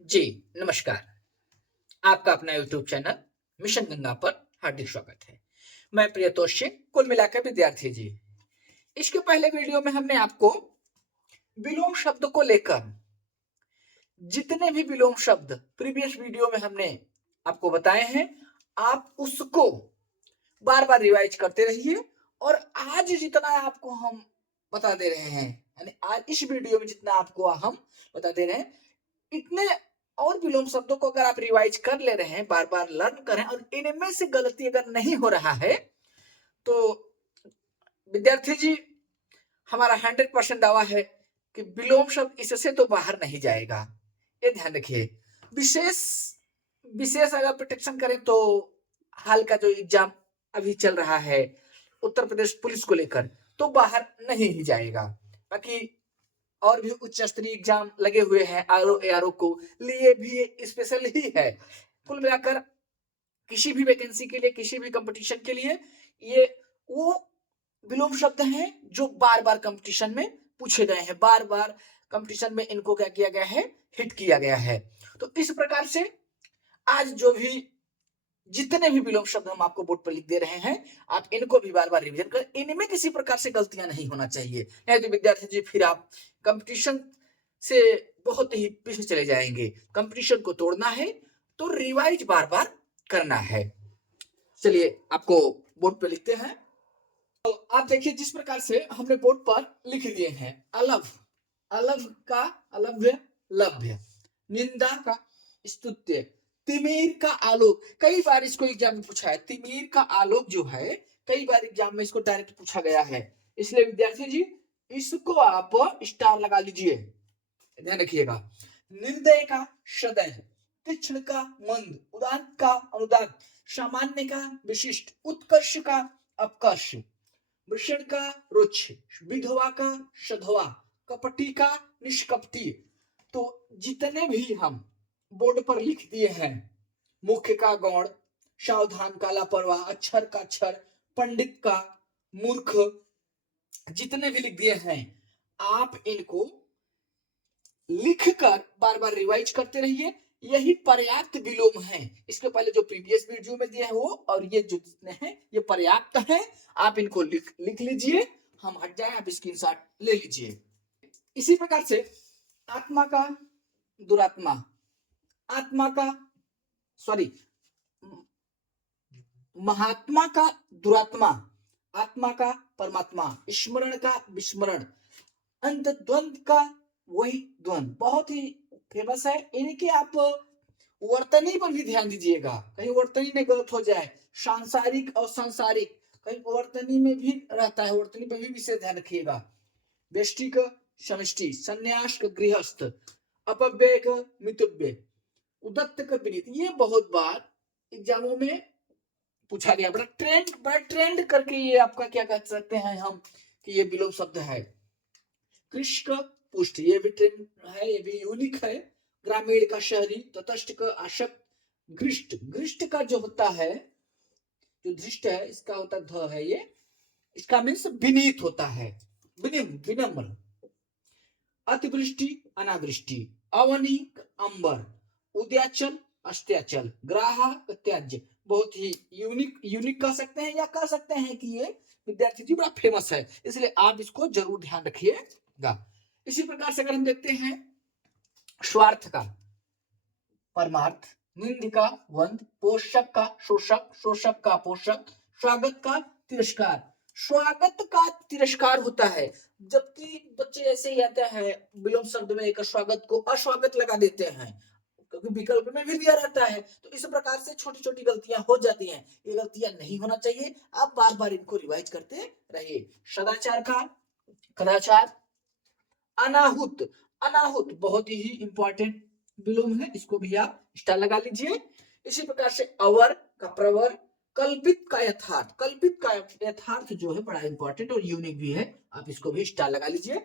जी, नमस्कार। आपका अपना यूट्यूब चैनल मिशन गंगा पर हार्दिक स्वागत है। मैं प्रियतोष सिंह, कुल मिलाकर विद्यार्थी जी। इसके पहले वीडियो में हमने आपको विलोम शब्द को लेकर जितने भी विलोम शब्द प्रीवियस वीडियो में हमने आपको बताए हैं, आप उसको बार-बार रिवाइज करते रहिए और आज जितना आपको हम बता दे रहे हैं, यानी आज इस वीडियो में जितना आपको हम बता दे रहे हैं, इतने और विलोम शब्दों को अगर आप रिवाइज कर ले रहे हैं, बार-बार लर्न करें और इनमें से गलती अगर नहीं हो रहा है, तो विद्यार्थी जी हमारा 100% दावा है कि विलोम शब्द इससे तो बाहर नहीं जाएगा। ये ध्यान रखिए। विशेष विशेष अगर प्रोटेक्शन करें तो हाल का जो एग्जाम अभी चल रहा है उत्तर प्रदेश पुलिस को लेकर, तो बाहर नहीं ही जाएगा। बाकी और भी उच्च स्तरीय एग्जाम लगे हुए हैं आरओ एआरओ को लिए भी स्पेशल ही है। कुल मिलाकर किसी भी वैकेंसी के लिए, किसी भी कंपटीशन के लिए ये वो विलोम शब्द हैं जो बार-बार कंपटीशन में पूछे गए हैं, बार-बार कंपटीशन में इनको क्या किया गया है, हिट किया गया है। तो इस प्रकार से आज जो भी जितने भी विलोम शब्द हम आपको बोर्ड पर लिख दे रहे हैं, आप इनको भी बार-बार रिवीजन करें। इनमें किसी प्रकार से गलतियां नहीं होना चाहिए, नहीं तो विद्यार्थी जी फिर आप कंपटीशन से बहुत ही पीछे चले जाएंगे। कंपटीशन को तोड़ना है तो रिवाइज बार-बार करना है। चलिए आपको बोर्ड पे लिखते हैं। तो आप देखिए जिस प्रकार से हमने बोर्ड पर लिख दिए हैं, अलव, अलव का अलभ्य, लभ्य, निंदा का स्तुत्य, तिमिर का आलोक। कई बार इसको एग्जाम में पूछा है, तिमिर का आलोक जो है कई बार एग्जाम में इसको डायरेक्ट पूछा गया है, इसलिए विद्यार्थी जी इसको आप स्टार लगा लीजिए, ध्यान रखिएगा। निर्दय का सदय, तीक्ष्ण का मंद, उदात्त का अनुदात, सामान्य का विशिष्ट, उत्कर्ष का अपकर्ष, वृषण का रुक्ष, विधवा का सधवा, कपटी का निष्कपटी। तो जितने भी हम बोर्ड पर लिख दिए हैं, मुख्य का गौण, सावधान का लापरवाह, अक्षर का अक्षर, पंडित का मूर्ख, जितने भी लिख दिए हैं, आप इनको लिखकर बार-बार रिवाइज करते रहिए। यही पर्याप्त विलोम है। इसके पहले जो प्रीवियस वीडियो में दिए हैं वो और ये जो जितने हैं ये पर्याप्त हैं। आप इनको लिख लीजिए। हम हट जाए, आप स्क्रीनशॉट ले लीजिए। इसी प्रकार से आत्मा का दुरात्मा, आत्मा का सॉरी महात्मा का दुरात्मा, आत्मा का परमात्मा, स्मरण का विस्मरण, अंत द्वंद का वही द्वंद, बहुत ही फेमस है। इनके आप वर्तनी पर भी ध्यान दीजिएगा, कहीं वर्तनी में गलत हो जाए। सांसारिक और सांसारिक कहीं वर्तनी में भी रहता है, वर्तनी पर भी विशेष ध्यान रखिएगा। व्यष्टि का समष्टि, संन्यास का गृहस्थ, अपव्यय का मितव्यय, उदत्त का विनीत। ये बहुत बार एग्जामों में पूछा गया, बड़ा ट्रेंड करके ये आपका क्या कह सकते हैं हम कि ये विलोम शब्द है। कृष्ण पुष्ट, ये भी ट्रेंड है, ये भी यूनिक है। ग्रामीण का शहरी, तटस्थ का आशक्त, घृष्ट, घृष्ट का जो होता है, जो धृष्ट है इसका होता ध है, ये इसका मीन्स विनीत होता है, विनम्र। अतिवृष्टि अनावृष्टि, अवनीक अंबर, उद्याचल अस्त्याचल, ग्राह त्याज्य। बहुत ही यूनिक यूनिक कह सकते हैं या कह सकते हैं कि ये विद्यार्थी जी बड़ा फेमस है, इसलिए आप इसको जरूर ध्यान रखिएगा। इसी प्रकार से अगर हम देखते हैं स्वार्थ का परमार्थ, निंद का वंद, पोषक का शोषक, शोषक का पोषक, स्वागत का तिरस्कार। स्वागत का तिरस्कार होता है, जबकि बच्चे ऐसे ही आता है विलोम शब्द में एक स्वागत को अस्वागत लगा देते हैं, क्योंकि विकल्प में भी दिया रहता है। तो इस प्रकार से छोटी छोटी गलतियां हो जाती हैं, ये गलतियां नहीं होना चाहिए। आप बार बार इनको रिवाइज करते रहिए। सदाचार का कदाचार, अनाहुत, अनाहुत बहुत ही इंपॉर्टेंट विलोम है, इसको भी आप स्टार लगा लीजिए। इसी प्रकार से अवर का प्रवर, कल्पित का यथार्थ, कल्पित का यथार्थ जो है बड़ा इंपॉर्टेंट और यूनिक भी है, आप इसको भी स्टार लगा लीजिए।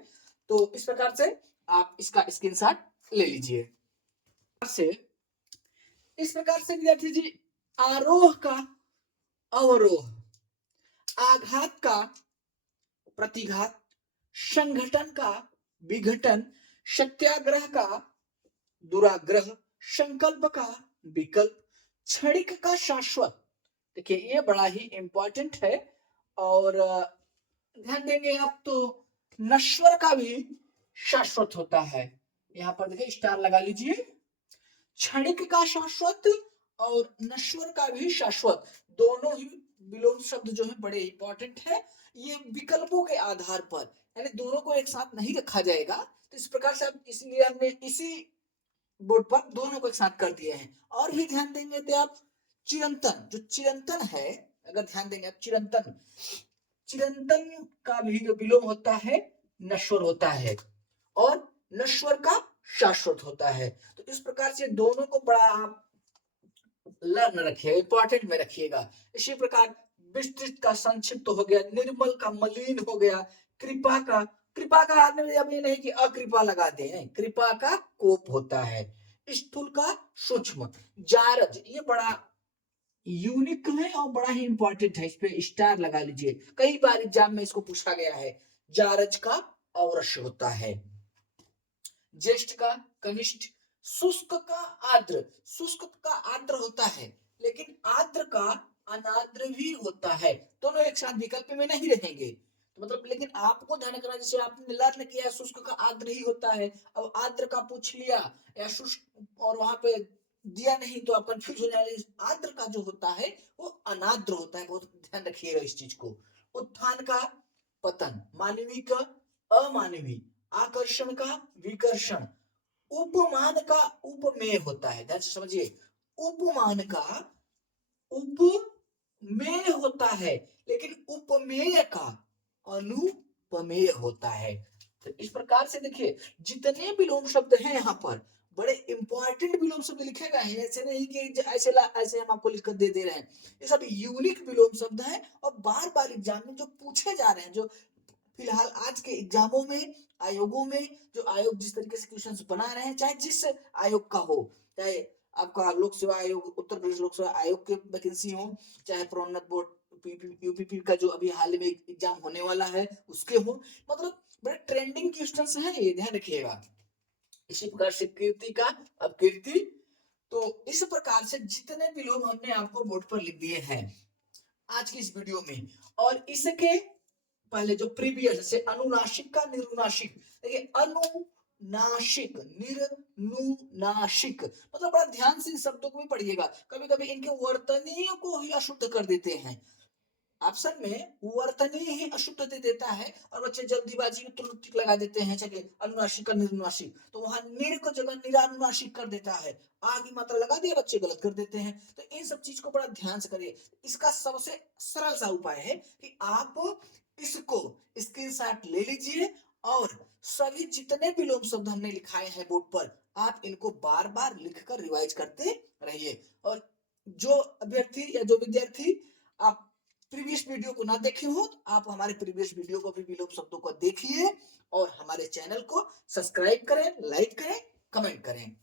तो इस प्रकार से आप इसका स्क्रीनशॉट ले लीजिए। से इस प्रकार से विद्यार्थी जी आरोह का अवरोह, आघात का प्रतिघात, संगठन का विघटन, सत्याग्रह का दुराग्रह, संकल्प का विकल्प, क्षणिक का शाश्वत। देखिए ये बड़ा ही इंपॉर्टेंट है। और ध्यान देंगे आप तो नश्वर का भी शाश्वत होता है। यहाँ पर देखिए स्टार लगा लीजिए। क्षणिक का शाश्वत और नश्वर का भी शाश्वत, दोनों ही विलोम शब्द जो है बड़े इंपॉर्टेंट है। ये विकल्पों के आधार पर, यानी दोनों को एक साथ नहीं रखा जाएगा। तो इस प्रकार से अब इसलिए हमने इसी बोर्ड पर दोनों को एक साथ कर दिए हैं। और भी ध्यान देंगे तो आप चिरंतन, जो चिरंतन है, अगर ध्यान देंगे आप चिरंतन, चिरंतन का भी जो विलोम होता है नश्वर होता है और नश्वर का शाश्वत होता है। तो इस प्रकार से दोनों को बड़ा आप लर्न रखिएगा, इंपॉर्टेंट में रखिएगा। इसी प्रकार विस्तृत का संक्षिप्त तो हो गया, निर्मल का मलिन हो गया, कृपा का, कृपा का आदमी अब ये नहीं कि अकृपा लगा दे, नहीं, कृपा का कोप होता है। स्थूल का सूक्ष्म, जारज ये बड़ा यूनिक है और बड़ा ही इंपॉर्टेंट है, इस पे स्टार लगा लीजिए, कई बार एग्जाम में इसको पूछा गया है। जारज का औरस होता है। ज्येष्ठ का कनिष्ठ, शुष्क का आर्द्र, शुष्क का आर्द्र होता है, लेकिन आर्द्र का अनाद्र भी होता है, दोनों एक साथ विकल्प में नहीं रहेंगे। तो मतलब लेकिन आपको ध्यान रखना, जैसे आपने लर्न किया शुष्क का आर्द्र ही होता है, अब आर्द्र का पूछ लिया या शुष्क और वहां पे दिया नहीं तो आप कंफ्यूज हो जाएंगे। आर्द्र का जो होता है वो अनाद्र होता है, बहुत ध्यान रखिएगा इस चीज को। उत्थान का पतन, मानवीय का अमानवीय, आकर्षण का विकर्षण, उपमान का उपमेय होता है, ध्यान से समझिए, उपमान का उपमेय होता है, लेकिन उपमेय का अनुपमेय होता है। तो इस प्रकार से देखिए जितने विलोम शब्द हैं यहाँ पर बड़े इंपॉर्टेंट विलोम शब्द लिखे गए हैं, ऐसे नहीं कि ऐसे हम आपको लिखकर दे रहे हैं। ये सब यूनिक विलोम शब्द हैं और बार बार एग्जाम में जो पूछे जा रहे हैं, जो फिलहाल आज के एग्जामों में, आयोगों में, जो आयोग जिस तरीके से क्वेश्चंस बना रहे हैं, चाहे जिस आयोग का हो, चाहे आपका लोक सेवा आयोग, उत्तर प्रदेश लोक सेवा आयोग के वैकेंसी हो, चाहे प्रोन्नत बोर्ड यूपीपी का जो अभी हाल में एग्जाम होने वाला है उसके हो, मतलब बड़े ट्रेंडिंग क्वेश्चंस हैं, ये ध्यान रखिएगा। इसी प्रकार से कीर्ति का अपकीर्ति। तो इस प्रकार से जितने विलोम हमने आपको बोर्ड पर लिख दिए हैं आज की इस वीडियो में, और इसके पहले जो प्रीवियस से अनुनासिक का निरुनासिक, देखिए अनुनासिक निर्नुनासिक, मतलब बड़ा ध्यान से इन शब्दों को भी पढ़िएगा, कभी कभी इनके वर्तनीय को ही अशुद्ध कर देते हैं। ऑप्शन में वर्तनीय ही अशुद्ध दे देता है और बच्चे जल्दीबाजी में तुरंत टिक लगा देते हैं, चलिए अनुनासिक का निरुनासिक, तो वहां निर को जगह निरानुनासिक कर देता है, आगे मात्रा लगा दिया बच्चे गलत कर देते हैं। तो इन सब चीज को बड़ा ध्यान से करिए। इसका सबसे सरल सा उपाय है कि आप इसको स्क्रीनशॉट ले लीजिए और सभी जितने भी लोग शब्द हमने लिखाए हैं बोर्ड पर आप इनको बार बार लिखकर रिवाइज करते रहिए। और जो अभ्यर्थी या जो विद्यार्थी आप प्रीवियस वीडियो को ना देखे हो तो आप हमारे प्रीवियस वीडियो को भी विलोम शब्दों को देखिए और हमारे चैनल को सब्सक्राइब करें, लाइक करें, कमेंट करें।